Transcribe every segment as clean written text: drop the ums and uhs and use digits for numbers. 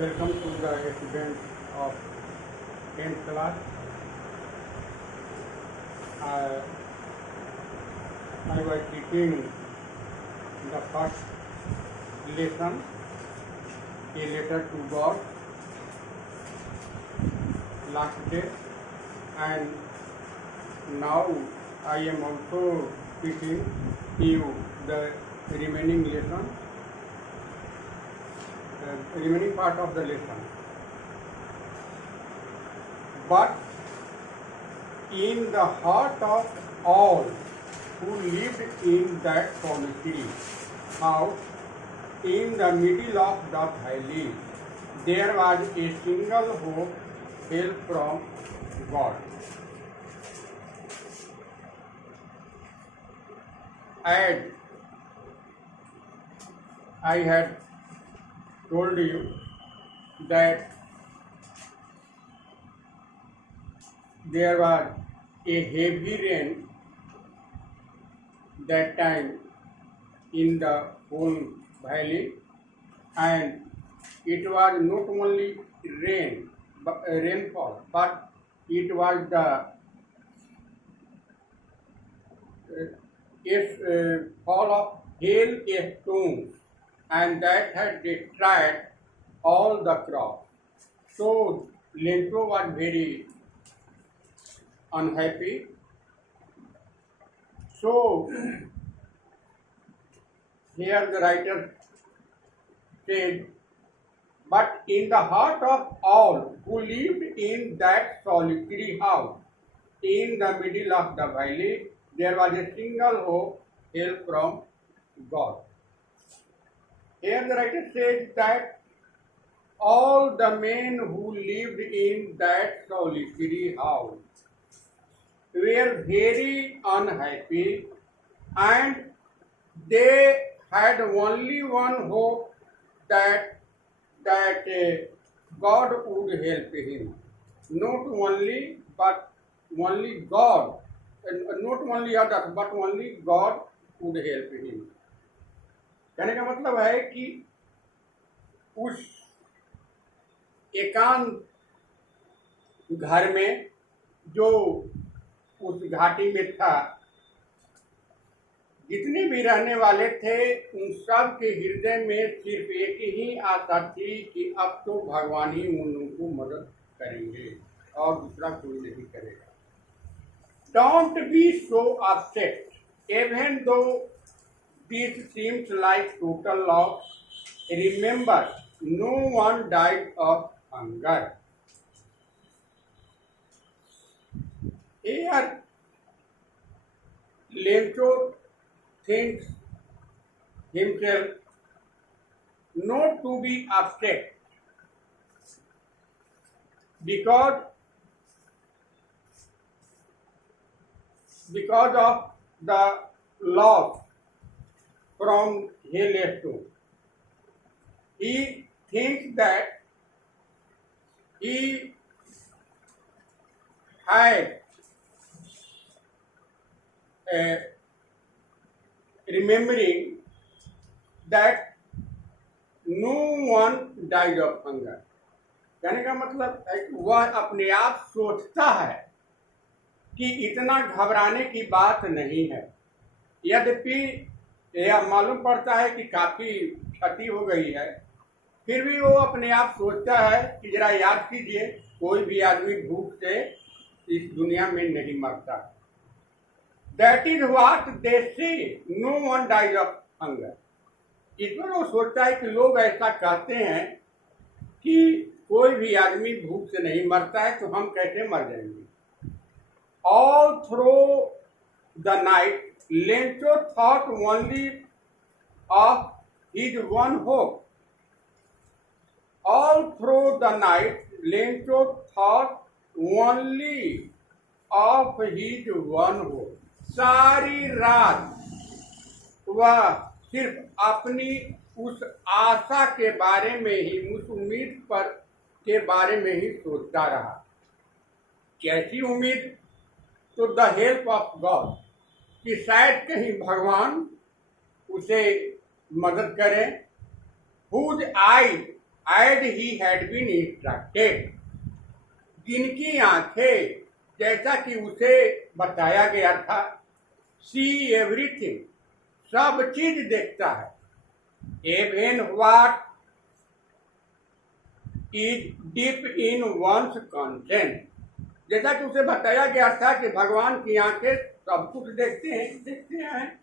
Welcome to the student of 10th class. Uh, I was teaching the first lesson, a letter to God, last day, and now I am also teaching you the remaining lesson, remaining part of the lesson. But in the heart of all who lived in that solitary house, in the middle of the valley, there was a single hope, help from God. And I had told you that there was a heavy rain that time in the whole valley, and it was not only rainfall, but it was the fall of hail stones, and that had destroyed all the crops. So Lento was very unhappy. So here the writer said, but in the heart of all who lived in that solitary house, in the middle of the valley, there was a single hope, help from God. Here the writer said that all the men who lived in that solitary house were very unhappy, and they had only one hope, that God would help him. Not only, but only God, and not only others, but only God would help him. कहने का मतलब है कि उस एकांत घर में जो उस घाटी में था, जितने भी रहने वाले थे, उन सब के हृदय में सिर्फ एक ही आशा थी कि अब तो भगवान ही उनको मदद करेंगे और दूसरा कोई नहीं करेगा. Don't be so upset, even though this seems like total loss. Remember, no one died of hunger. Here, Lento thinks himself not to be upset because of the loss from hailstone. He thinks that he had remembering that no one died of hunger. कहने का मतलब है कि वह अपने आप सोचता है कि इतना घबराने की बात नहीं है. यद्यपि यह मालूम पड़ता है कि काफी क्षति हो गई है, फिर भी वो अपने आप सोचता है कि जरा याद कीजिए, कोई भी आदमी भूख से इस दुनिया में नहीं मरता. That is what they say, no one dies of hunger. इस पर वो सोचता है कि लोग ऐसा कहते हैं कि कोई भी आदमी भूख से नहीं मरता है, तो हम कैसे मर जाएंगे. All through the night, Lento thought only of his one hope. All through the night, Lento thought only of his one hope. सारी रात वह सिर्फ अपनी उस आशा के बारे में ही, उस उम्मीद पर के बारे में ही सोचता रहा. कैसी उम्मीद? तो द हेल्प ऑफ गॉड, कि शायद कहीं भगवान उसे मदद करें. Whose eye as he had been instructed, जिनकी आंखें जैसा कि उसे बताया गया था, सी एवरीथिंग, सब चीज देखता है, even what is deep in one's consent, जैसा कि उसे बताया गया था कि भगवान की आंखें सब कुछ देखते हैं,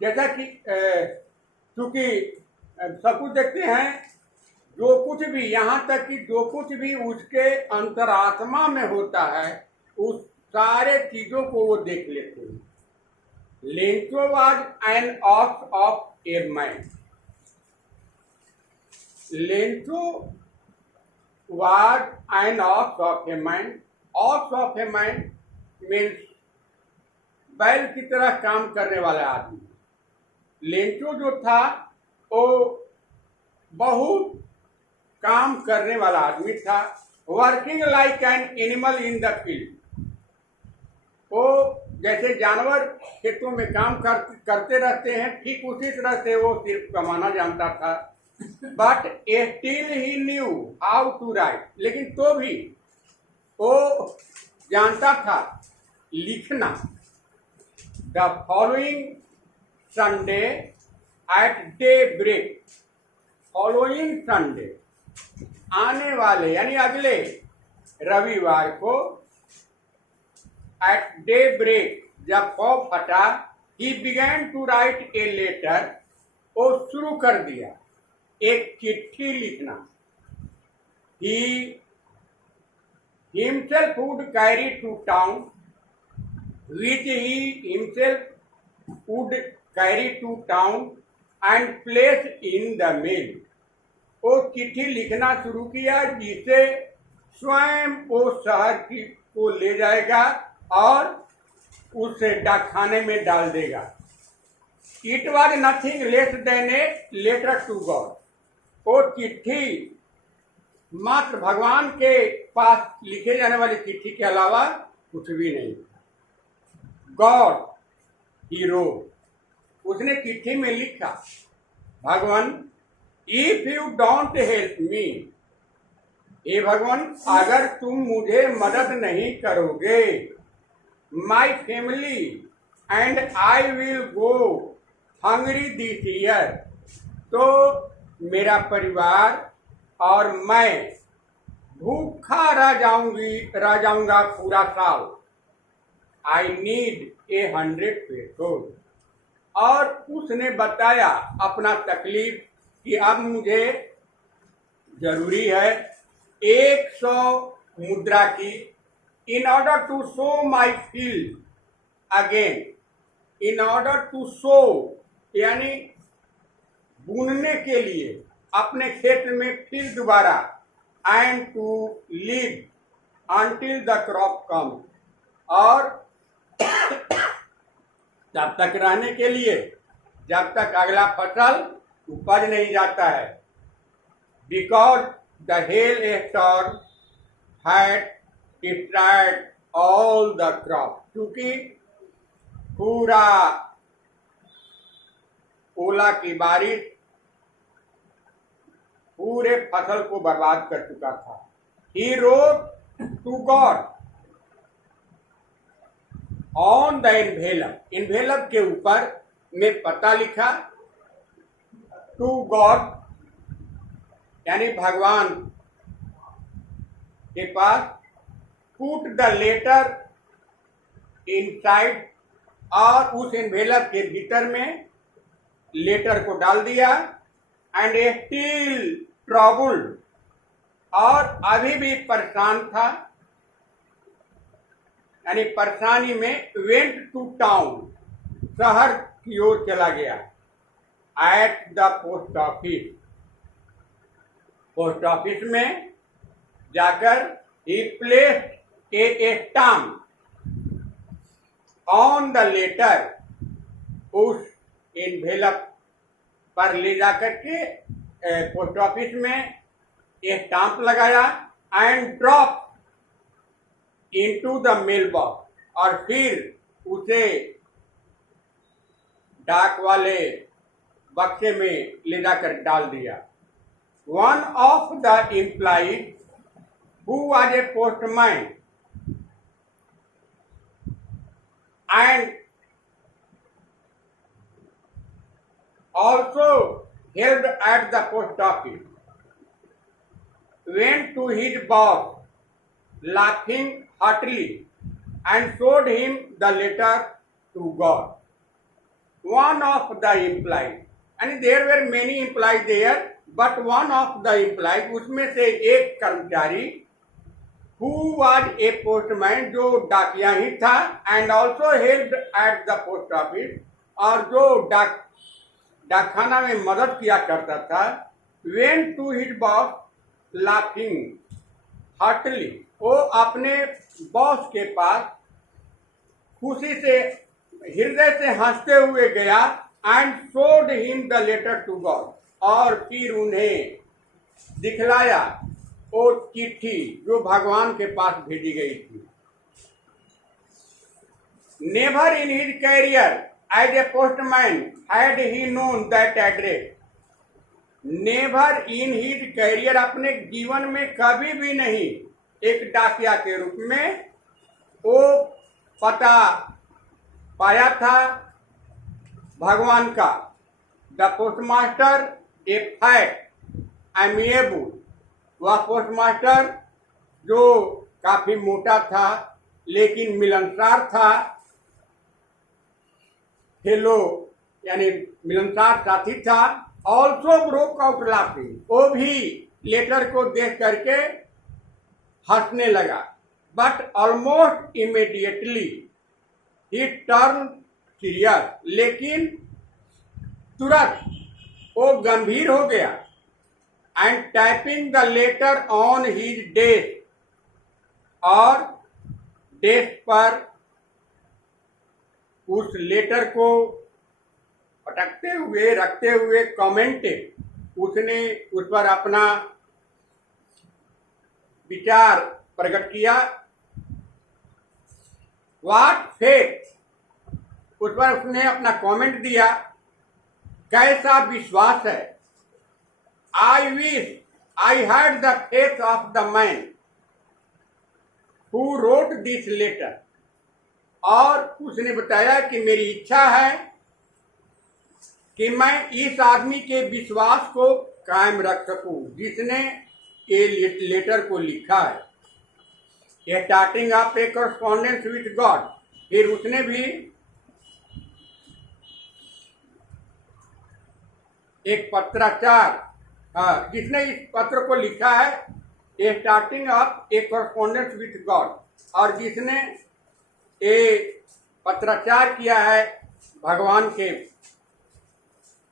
जैसा कि चूंकि सब कुछ देखते हैं, जो कुछ भी, यहाँ तक कि जो कुछ भी उसके अंतरात्मा में होता है उस सारे चीजों को वो देख लेते हैं। Lencho was an of a man, Lencho was an of a man, of a man means बैल की तरह काम करने वाला आदमी। लेंचो जो था वो बहुत काम करने वाला आदमी था, working like an animal in the field, वो जैसे जानवर खेतों में काम करते रहते हैं, ठीक उसी तरह से वो सिर्फ कमाना जानता था। But still he knew how to write, लेकिन तो भी वो जानता था लिखना। The following Sunday at daybreak, following Sunday, आने वाले यानी अगले रविवार को, एट डे ब्रेक, जब खौफ हटा, he began to write a letter, वो शुरू कर दिया एक चिट्ठी लिखना। He himself would carry to town, which he himself would carry to town and place in the mail, वो चिट्ठी लिखना शुरू किया जिसे स्वयं वो शहर को ले जाएगा और उसे डाकखाने में डाल देगा। It was nothing less than a letter to God, वो चिट्ठी मात्र भगवान के पास लिखे जाने वाली चिट्ठी के अलावा कुछ भी नहीं। गॉड हीरो, उसने चिट्ठी में लिखा, भगवान if you don't help me, हे भगवान अगर तुम मुझे मदद नहीं करोगे, my family and I will go hungry this year, तो मेरा परिवार और मैं भूखा रह जाऊंगा पूरा साल। आई नीड 100 पेट्रोल, और उसने बताया अपना तकलीफ कि अब मुझे जरूरी है 100 मुद्रा की, in order to sow my field again, in order to sow यानी बुनने के लिए अपने खेत में फिर दोबारा, and to live until the crop come, और तब तक रहने के लिए जब तक अगला फसल उपज नहीं जाता है। Because the hell storm had destroyed all the crop, क्योंकि पूरा ओला की बारिश पूरे फसल को बर्बाद कर चुका था। He wrote to God on the envelope, envelope के ऊपर में पता लिखा, टू गॉड यानी भगवान के पास, पुट द लेटर इनसाइड, और उस एनवेलप के भीतर में लेटर को डाल दिया, एंड स्टिल ट्रबल्ड, और अभी भी परेशान था, यानी परेशानी में, वेंट टू टाउन, शहर की ओर चला गया। At the post office, post office में जाकर he placed a stamp on the letter, उस एनवेलप पर ले जाकर के पोस्ट ऑफिस में एक स्टाम्प लगाया, and drop into the mail box, और फिर उसे डाक वाले बक्से में ले जाकर डाल दिया। one of the employees who was a postman and also helped at the post office went to his boss laughing heartily and showed him the letter to God. One of the employees, and there were many employees there, but one of the employees, उसमें से एक कर्मचारी who was a postman, जो डाकिया ही था, and also helped at the post office, और जो डाकखाना में मदद किया करता था, went to his boss laughing heartily, वो अपने बॉस के पास खुशी से हृदय से हंसते हुए गया and showed him the letter to God, और फिर उन्हें दिखलाया वो चिट्ठी जो भगवान के पास भेजी गई थी. Never in his career as a postman had he known that address. Never in his career, अपने जीवन में कभी भी नहीं एक डाकिया के रूप में वो पता पाया था भगवान का. The postmaster A fat amiable, वह पोस्टमास्टर जो काफी मोटा था लेकिन मिलनसार था. फेलो यानी मिलनसार साथी था. ऑल्सो ब्रोक आउट लाफिंग, वो भी लेटर को देख करके हंसने लगा. But almost immediately he turn serious, लेकिन तुरंत वो गंभीर हो गया. And typing the later on his desk, और डेस्क पर उस लेटर को पटकते हुए रखते हुए कमेंटेड, उसने उस पर अपना विचार प्रकट किया. व्हाट फेथ, उस पर उसने अपना कमेंट दिया, कैसा विश्वास है. I wish I had the faith of the man who wrote this letter, और उसने बताया कि मेरी इच्छा है कि मैं इस आदमी के विश्वास को कायम रख सकूं जिसने ये लेटर को लिखा है. Starting of a correspondence with God, फिर उसने भी एक पत्राचार, जिसने इस पत्र को लिखा है starting of a correspondence with God, और जिसने ये पत्राचार किया है भगवान के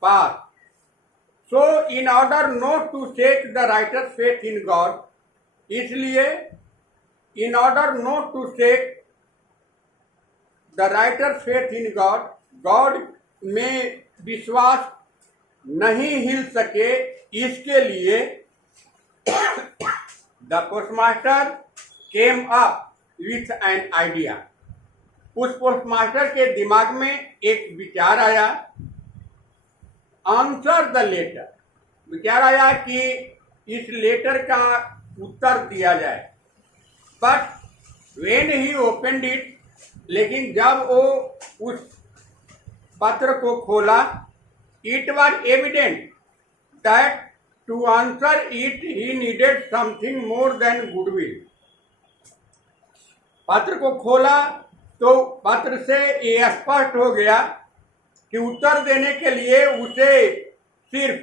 पास. So in order not to shake the writer's faith in God, इसलिए in order not to shake the writer's faith in God, God में विश्वास नहीं हिल सके, इसके लिए the postmaster came up with an idea. उस पोस्टमास्टर के दिमाग में एक विचार आया. आंसर द लेटर, विचार आया कि इस लेटर का उत्तर दिया जाए. But when he opened it, लेकिन जब वो उस पत्र को खोला, it was evident that to answer it he needed something more than goodwill. पत्र को खोला तो पत्र से ये स्पष्ट हो गया कि उत्तर देने के लिए उसे सिर्फ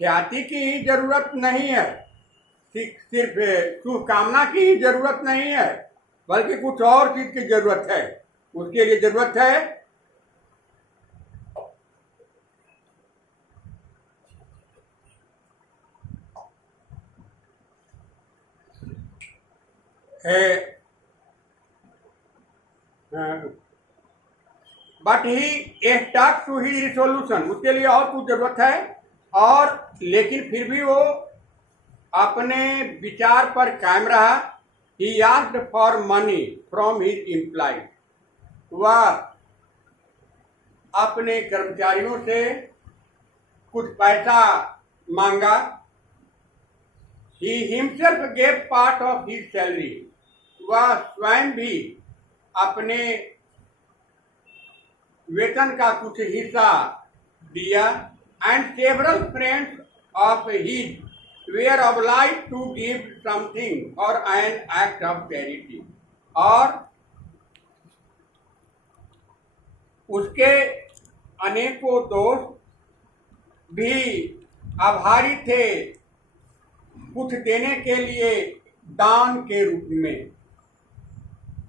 ख्याति की ही जरूरत नहीं है, सिर्फ शुभकामना की ही जरूरत नहीं है, बल्कि कुछ और चीज की जरूरत है. उसके लिए जरूरत है but he stuck to he resolution, उसके लिए और कुछ जरूरत है, और लेकिन फिर भी वो अपने विचार पर कायम रहा. He asked for money from his employ, वह अपने कर्मचारियों से कुछ पैसा मांगा। He himself gave part of his salary, वह स्वयं भी अपने वेतन का कुछ हिस्सा दिया। And several friends of his were obliged to give something for an act of charity, और उसके अनेकों दोस्त भी आभारी थे कुछ देने के लिए दान के रूप में।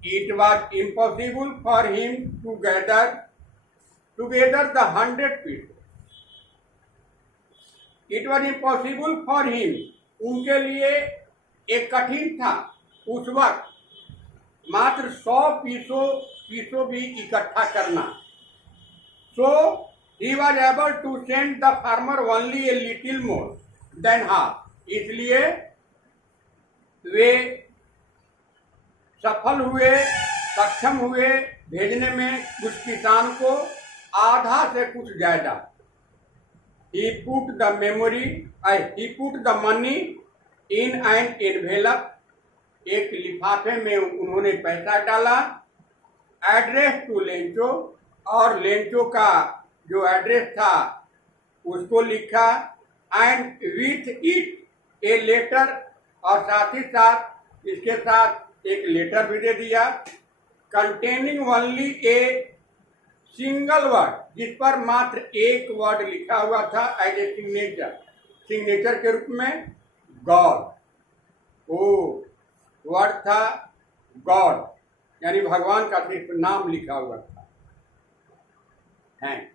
It was impossible for him to gather together the 100 people. It was impossible for him, उनके लिए एक कठिन था उस वक्त मात्र 100 पीसों भी इकट्ठा करना। So he was able to send the farmer only a little more than half. इसलिए वे सफल हुए, सक्षम हुए भेजने में कुछ किसान को आधा से कुछ ज्यादा। He put the money in an envelope, एक लिफाफे में उन्होंने पैसा डाला। एड्रेस टू लेंचो, और लेंचो का जो एड्रेस था उसको लिखा। And with it a letter, और साथ ही साथ इसके साथ एक लेटर भी दे दिया। Containing only a single word, जिस पर मात्र एक वर्ड लिखा हुआ था एज ए सिग्नेचर के रूप में, गॉड। वो वर्ड था गॉड, यानी भगवान का सिर्फ नाम लिखा हुआ था। थैंक